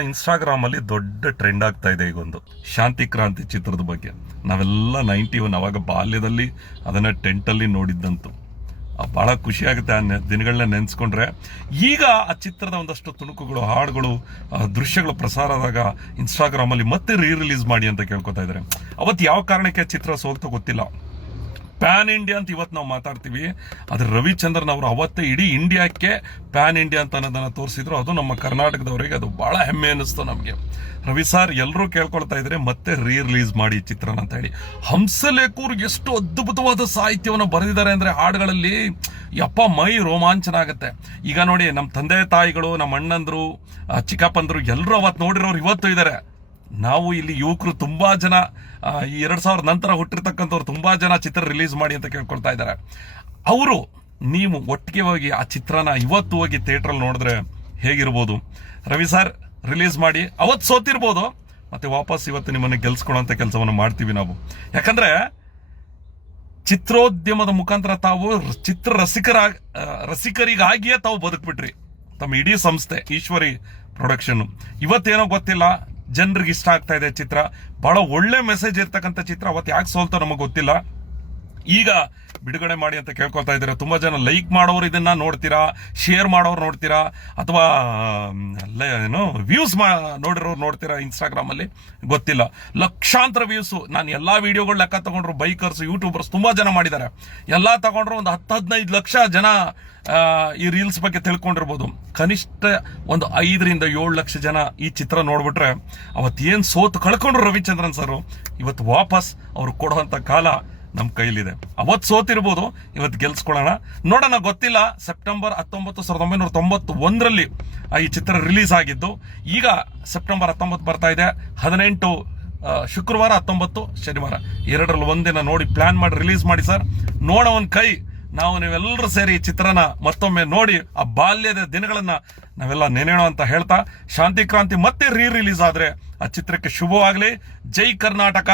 Instagram ಅಲ್ಲಿ ದೊಡ್ಡ trend ಆಗ್ತಾ ಇದೆ ಈಗೊಂದು ಶಾಂತಿ ಕ್ರಾಂತಿ ಚಿತ್ರದ ಬಗ್ಗೆ. ನಾವೆಲ್ಲ 91 ಅವಾಗ ಬಾಲ್ಯದಲ್ಲಿ ಅದನ್ನ ಟೆಂಟಲ್ಲಿ ನೋಡಿದ್ದಂತು. ಬಹಳ ಖುಷಿ ಆಗುತ್ತೆ ಆ ದಿನಗಳನ್ನ ನೆನೆಸ್ಕೊಂಡ್ರೆ. ಈಗ ಆ ಚಿತ್ರದ ಒಂದಷ್ಟು ತುಣುಕುಗಳು, ಹಾಡುಗಳು, ದೃಶ್ಯಗಳು ಪ್ರಸಾರ ಆದಾಗ ಇನ್ಸ್ಟಾಗ್ರಾಮ್ ಅಲ್ಲಿ ಮತ್ತೆ ರಿಲೀಸ್ ಮಾಡಿ ಅಂತ ಕೇಳ್ಕೊತಾ ಇದ್ದಾರೆ. ಅವತ್ತು ಯಾವ ಕಾರಣಕ್ಕೆ ಚಿತ್ರ ಸೋಗ್ತಾ ಗೊತ್ತಿಲ್ಲ. ಪ್ಯಾನ್ ಇಂಡಿಯಾ ಅಂತ ಇವತ್ತು ನಾವು ಮಾತಾಡ್ತೀವಿ, ಆದ್ರೆ ರವಿಚಂದ್ರನ್ ಅವರು ಅವತ್ತೇ ಇಡೀ ಇಂಡಿಯಾಕ್ಕೆ ಪ್ಯಾನ್ ಇಂಡಿಯಾ ಅಂತ ಅನ್ನೋದನ್ನ ತೋರಿಸಿದ್ರು. ಅದು ನಮ್ಮ ಕರ್ನಾಟಕದವರಿಗೆ ಅದು ಬಹಳ ಹೆಮ್ಮೆ ಅನ್ನಿಸ್ತು ನಮಗೆ. ರವಿ ಸರ್ ಎಲ್ಲರೂ ಕೇಳ್ಕೊಳ್ತಾ ಇದ್ರೆ ಮತ್ತೆ ರಿಲೀಸ್ ಮಾಡಿ ಚಿತ್ರನ ಅಂತ ಹೇಳಿ. ಹಂಸಲೇಖೂರ್ ಎಷ್ಟು ಅದ್ಭುತವಾದ ಸಾಹಿತ್ಯವನ್ನು ಬರೆದಿದ್ದಾರೆ ಅಂದ್ರೆ ಹಾಡುಗಳಲ್ಲಿ ಯಪ್ಪ ಮೈ ರೋಮಾಂಚನ ಆಗತ್ತೆ. ಈಗ ನೋಡಿ, ನಮ್ಮ ತಂದೆ ತಾಯಿಗಳು, ನಮ್ಮ ಅಣ್ಣಂದ್ರು, ಚಿಕ್ಕಪ್ಪಂದ್ರು ಎಲ್ಲರೂ ಅವತ್ತು ನೋಡಿರೋರು ಇವತ್ತು ಇದ್ದಾರೆ. ನಾವು ಇಲ್ಲಿ ಯುವಕರು ತುಂಬಾ ಜನ, ಈ 2000 ನಂತರ ಹುಟ್ಟಿರ್ತಕ್ಕಂಥವ್ರು ತುಂಬಾ ಜನ ಚಿತ್ರ ರಿಲೀಸ್ ಮಾಡಿ ಅಂತ ಕೇಳ್ಕೊಳ್ತಾ ಇದ್ದಾರೆ. ಅವರು ನೀವು ಒಟ್ಟಿಗೆ ಹೋಗಿ ಆ ಚಿತ್ರನ ಇವತ್ತು ಹೋಗಿ ಥಿಯೇಟ್ರಲ್ಲಿ ನೋಡಿದ್ರೆ ಹೇಗಿರ್ಬೋದು? ರವಿ ಸರ್ ರಿಲೀಸ್ ಮಾಡಿ. ಅವತ್ತು ಸೋತಿರ್ಬೋದು, ಮತ್ತೆ ವಾಪಸ್ ಇವತ್ತು ನಿಮ್ಮನ್ನು ಗೆಲ್ಸ್ಕೊಳ್ಳೋಂಥ ಕೆಲಸವನ್ನು ಮಾಡ್ತೀವಿ ನಾವು. ಯಾಕಂದ್ರೆ ಚಿತ್ರೋದ್ಯಮದ ಮುಖಾಂತರ ತಾವು ಚಿತ್ರ ರಸಿಕರಿಗಾಗಿಯೇ ತಾವು ಬದುಕ್ಬಿಟ್ರಿ. ತಮ್ಮ ಇಡೀ ಸಂಸ್ಥೆ ಈಶ್ವರಿ ಪ್ರೊಡಕ್ಷನ್. ಇವತ್ತೇನೋ ಗೊತ್ತಿಲ್ಲ, ಜನರಿಗೆ ಇಷ್ಟ ಆಗ್ತಾ ಇದೆ ಚಿತ್ರ. ಬಹಳ ಒಳ್ಳೆ ಮೆಸೇಜ್ ಇರ್ತಕ್ಕಂಥ ಚಿತ್ರ. ಅವತ್ತು ಯಾಕೆ ಸೋಲ್ತೋ ನಮಗೆ ಗೊತ್ತಿಲ್ಲ. ಈಗ ಬಿಡುಗಡೆ ಮಾಡಿ ಅಂತ ಕೇಳ್ಕೊಳ್ತಾ ಇದ್ದಾರೆ. ತುಂಬಾ ಜನ ಲೈಕ್ ಮಾಡೋರು ಇದನ್ನ ನೋಡ್ತೀರಾ, ಶೇರ್ ಮಾಡೋರು ನೋಡ್ತೀರಾ, ಅಥವಾ ಏನು ವ್ಯೂಸ್ ನೋಡಿರೋರು ನೋಡ್ತೀರಾ ಇನ್ಸ್ಟಾಗ್ರಾಮ್ ಅಲ್ಲಿ, ಗೊತ್ತಿಲ್ಲ. ಲಕ್ಷಾಂತರ ವ್ಯೂಸ್. ನಾನು ಎಲ್ಲಾ ವಿಡಿಯೋಗಳು ಲೆಕ್ಕ ತಗೊಂಡ್ರು, ಬೈಕರ್ಸ್, ಯೂಟ್ಯೂಬರ್ಸ್ ತುಂಬಾ ಜನ ಮಾಡಿದ್ದಾರೆ. ಎಲ್ಲಾ ತಗೊಂಡ್ರು ಒಂದು 10-15 ಲಕ್ಷ ಜನ ಈ ರೀಲ್ಸ್ ಬಗ್ಗೆ ತಿಳ್ಕೊಂಡಿರ್ಬೋದು. ಕನಿಷ್ಠ ಒಂದು 5-7 ಲಕ್ಷ ಜನ ಈ ಚಿತ್ರ ನೋಡ್ಬಿಟ್ರೆ ಅವತ್ತೇನ್ ಸೋತು ಕಳ್ಕೊಂಡ್ರು ರವಿಚಂದ್ರನ್ ಸರ್, ಇವತ್ತು ವಾಪಸ್ ಅವ್ರು ಕೊಡುವಂತ ಕಾಲ ನಮ್ಮ ಕೈಲಿದೆ. ಅವತ್ತು ಸೋತಿರ್ಬೋದು, ಇವತ್ತು ಗೆಲ್ಸ್ಕೊಳ್ಳೋಣ, ನೋಡೋಣ. ಗೊತ್ತಿಲ್ಲ. ಸೆಪ್ಟೆಂಬರ್ 19, 1991ರಲ್ಲಿ ಈ ಚಿತ್ರ ರಿಲೀಸ್ ಆಗಿದ್ದು. ಈಗ ಸೆಪ್ಟೆಂಬರ್ 19 ಬರ್ತಾ ಇದೆ. 18 ಶುಕ್ರವಾರ, 19 ಶನಿವಾರ, ಎರಡರಲ್ಲಿ ಒಂದಿನ ನೋಡಿ ಪ್ಲಾನ್ ಮಾಡಿ ರಿಲೀಸ್ ಮಾಡಿ ಸರ್. ನೋಡ ಒಂದ್ ಕೈ ನಾವು ನೀವೆಲ್ಲರೂ ಸೇರಿ ಚಿತ್ರನ ಮತ್ತೊಮ್ಮೆ ನೋಡಿ ಆ ಬಾಲ್ಯದ ದಿನಗಳನ್ನ ನಾವೆಲ್ಲ ನೆನೆಯೋಣ ಅಂತ ಹೇಳ್ತಾ, ಶಾಂತಿ ಕ್ರಾಂತಿ ಮತ್ತೆ ರಿಲೀಸ್ ಆದ್ರೆ ಆ ಚಿತ್ರಕ್ಕೆ ಶುಭವಾಗ್ಲಿ. ಜೈ ಕರ್ನಾಟಕ.